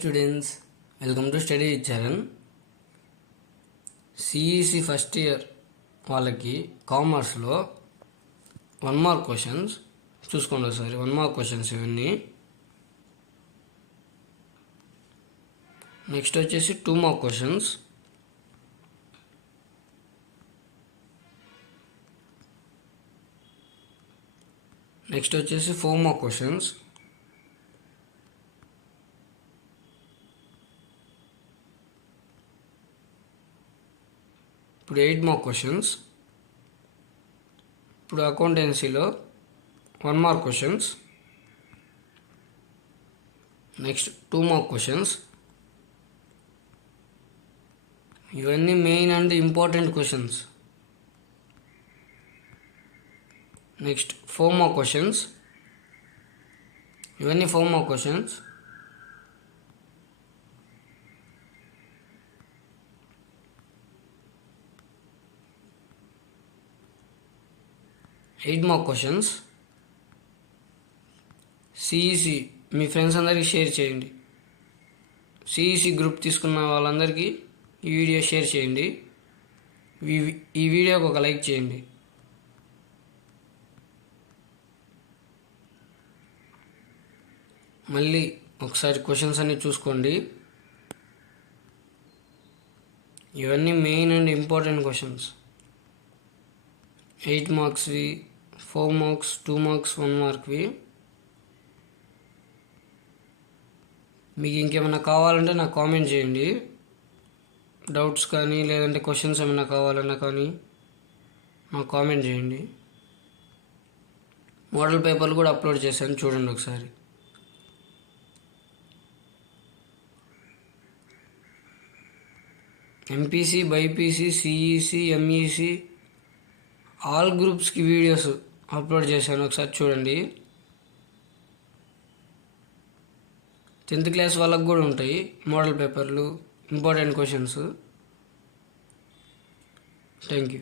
Students, welcome to study with Charan. CEC first year వాళ్ళకి కామర్స్లో 1 mark questions చూసుకోండి ఒకసారి. 1 మార్క్ క్వశ్చన్స్ ఇవన్నీ. నెక్స్ట్ వచ్చేసి 2 మార్క్ క్వశ్చన్స్. నెక్స్ట్ వచ్చేసి 4 మార్క్ క్వశ్చన్స్. ఇప్పుడు 8 మార్క్ క్వశ్చన్స్. ఇప్పుడు అకౌంటెన్సీలో 1 mark questions. Next 2 mark questions. ఇవన్నీ main and important questions. Next 4 mark questions. ఇవన్నీ 4 mark questions. Eight mark questions. CEC మీ ఫ్రెండ్స్ అందరికీ షేర్ చేయండి. సిఈసి గ్రూప్ తీసుకున్న వాళ్ళందరికీ ఈ వీడియో షేర్ చేయండి. ఈ వీడియోకి ఒక లైక్ చేయండి. మళ్ళీ ఒకసారి క్వశ్చన్స్ అన్నీ చూసుకోండి. ఇవన్నీ మెయిన్ అండ్ ఇంపార్టెంట్ క్వశ్చన్స్. 8 మార్క్స్వి, 4 మార్క్స్, 2 మార్క్స్, 1 మార్క్వి. మీకు ఇంకేమైనా కావాలంటే నాకు కామెంట్ చేయండి. డౌట్స్ కానీ లేదంటే క్వశ్చన్స్ ఏమైనా కావాలన్నా కానీ నాకు కామెంట్ చేయండి. మోడల్ పేపర్లు కూడా అప్లోడ్ చేశాను, చూడండి ఒకసారి. MPC, BiPC, CEC, MEC all గ్రూప్స్కి వీడియోస్ అప్లోడ్ చేశాను, ఒకసారి చూడండి. 10th క్లాస్ వాళ్ళకు కూడా ఉంటాయి మోడల్ పేపర్లు, ఇంపార్టెంట్ క్వశ్చన్స్. Thank you.